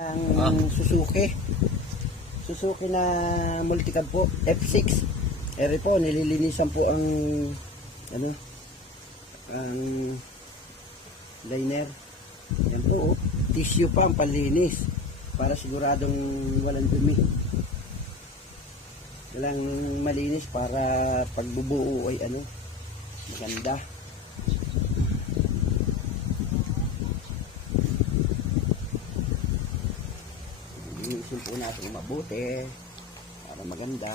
Ang Suzuki na multicab po, F6. Ere po, nililinisan po ang ang liner. Yan po, tissue pa ang panlinis para siguradong walang dumi. Walang malinis para pagbubuo ay maganda. Linisin po natin mabuti para maganda.